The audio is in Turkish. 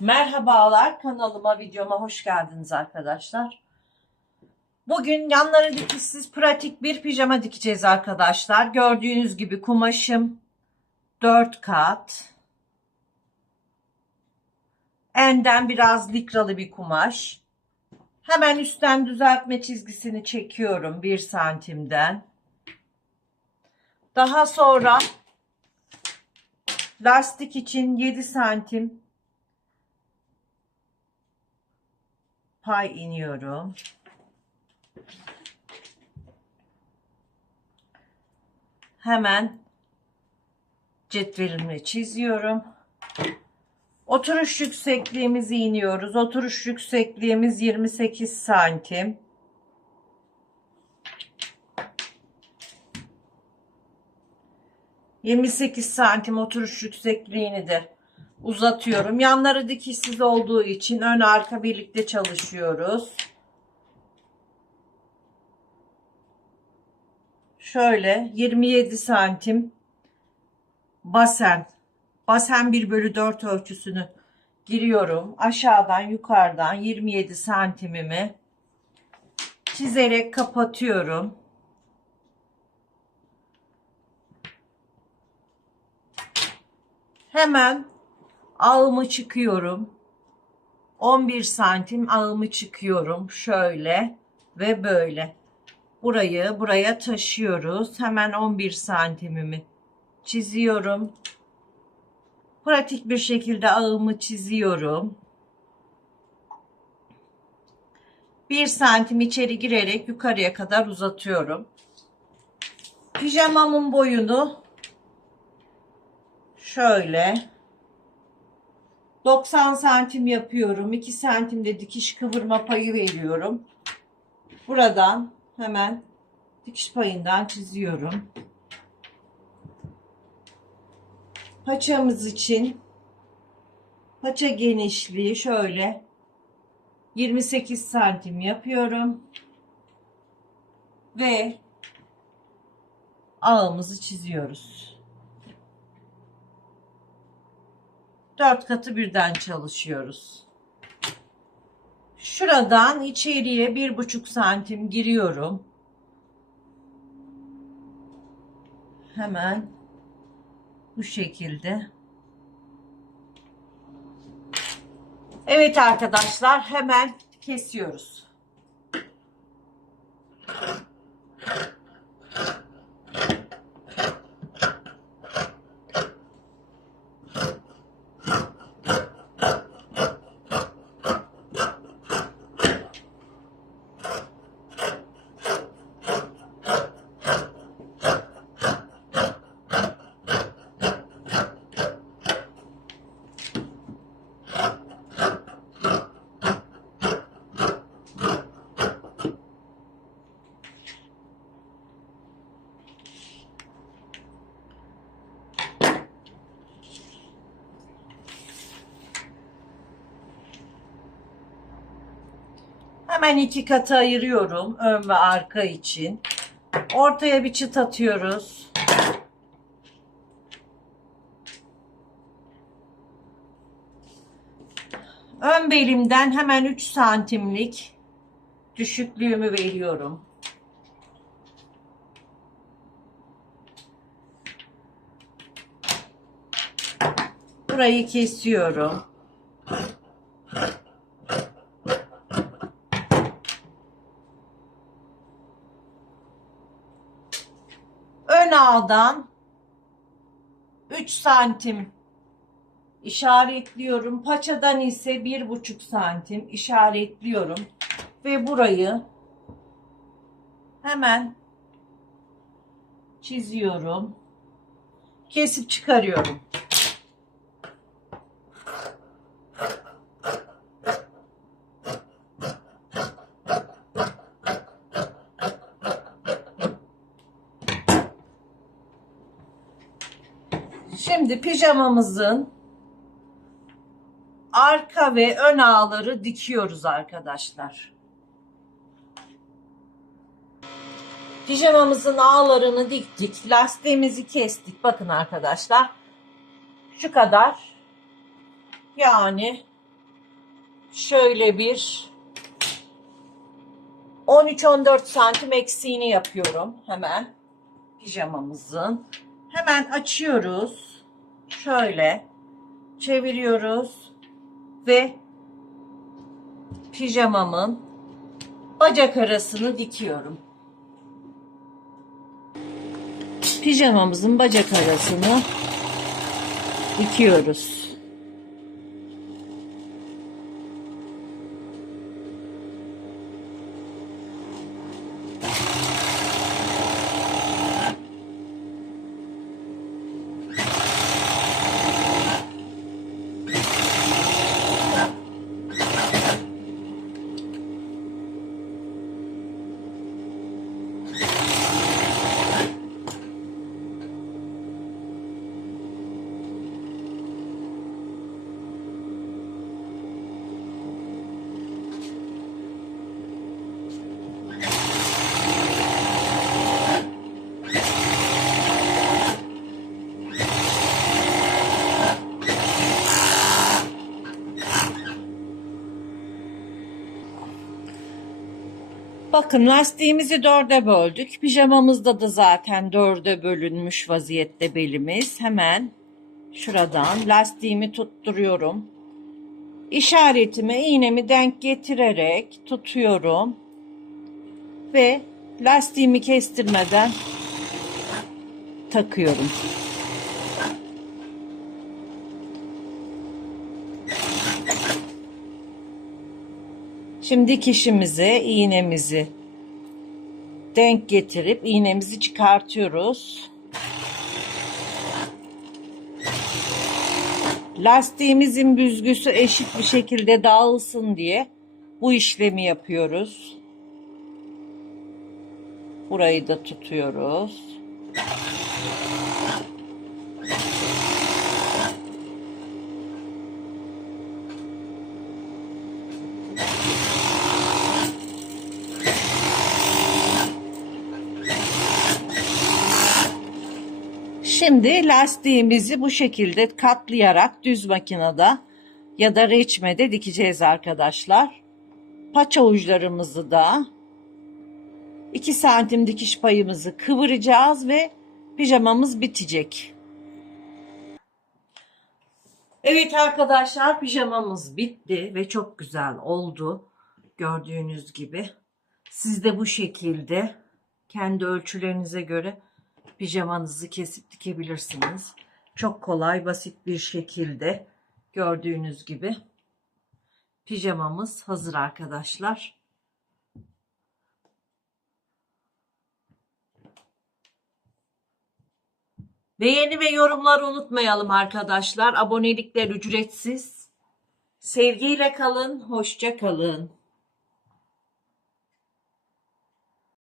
Merhabalar kanalıma videoma hoş geldiniz arkadaşlar. Bugün yanları dikişsiz pratik bir pijama dikeceğiz arkadaşlar. Gördüğünüz gibi kumaşım 4 kat. Enden biraz likralı bir kumaş. Hemen üstten düzeltme çizgisini çekiyorum 1 santimden. Daha sonra lastik için 7 santim pay iniyorum. Hemen cetvelimle çiziyorum. Oturuş yüksekliğimizi iniyoruz. Oturuş yüksekliğimiz 28 santim. ...28 santim oturuş yüksekliğini de uzatıyorum. Yanları dikişsiz olduğu için ön arka birlikte çalışıyoruz. Şöyle 27 santim basen. Basen 1 bölü 4 ölçüsünü giriyorum. Aşağıdan yukarıdan 27 santimimi çizerek kapatıyorum. Hemen ağımı çıkıyorum. 11 santim ağımı çıkıyorum. Şöyle ve böyle. Burayı buraya taşıyoruz. Hemen 11 santimimi çiziyorum. Pratik bir şekilde ağımı çiziyorum. 1 santim içeri girerek yukarıya kadar uzatıyorum. Pijamamın boyunu şöyle 90 santim yapıyorum. 2 santimde dikiş kıvırma payı veriyorum. Buradan hemen dikiş payından çiziyorum. Paçamız için paça genişliği şöyle 28 santim yapıyorum. Ve ağımızı çiziyoruz. Dört katı birden çalışıyoruz. Şuradan içeriye bir buçuk santim giriyorum. Hemen bu şekilde. Evet arkadaşlar hemen kesiyoruz. Hemen iki katı ayırıyorum ön ve arka için. Ortaya bir çıt atıyoruz. Ön belimden hemen 3 santimlik düşüklüğümü veriyorum. Burayı kesiyorum. Ön ağdan 3 santim işaretliyorum. Paçadan ise 1,5 santim işaretliyorum. Ve burayı hemen çiziyorum. Kesip çıkarıyorum. Şimdi pijamamızın arka ve ön ağları dikiyoruz arkadaşlar. Pijamamızın ağlarını diktik. Lastiğimizi kestik. Bakın arkadaşlar. Şu kadar. Yani şöyle bir 13-14 santim eksiğini yapıyorum hemen pijamamızın. Hemen açıyoruz. Şöyle çeviriyoruz ve pijamamın bacak arasını dikiyorum. Pijamamızın bacak arasını dikiyoruz. Bakın lastiğimizi dörde böldük. Pijamamızda da zaten dörde bölünmüş vaziyette belimiz. Hemen şuradan lastiğimi tutturuyorum. İşaretime iğnemi denk getirerek tutuyorum. Ve lastiğimi kestirmeden takıyorum. Şimdi dikişimize iğnemizi denk getirip iğnemizi çıkartıyoruz. Lastiğimizin büzgüsü eşit bir şekilde dağılsın diye bu işlemi yapıyoruz. Burayı da tutuyoruz. Şimdi lastiğimizi bu şekilde katlayarak düz makinede ya da reçmede dikeceğiz arkadaşlar. Paça uçlarımızı da 2 santim dikiş payımızı kıvıracağız ve pijamamız bitecek. Evet arkadaşlar pijamamız bitti ve çok güzel oldu. Gördüğünüz gibi. Siz de bu şekilde kendi ölçülerinize göre pijamanızı kesip dikebilirsiniz. Çok kolay, basit bir şekilde gördüğünüz gibi pijamamız hazır arkadaşlar. Beğeni ve yorumları unutmayalım arkadaşlar. Abonelikler ücretsiz. Sevgiyle kalın, hoşça kalın.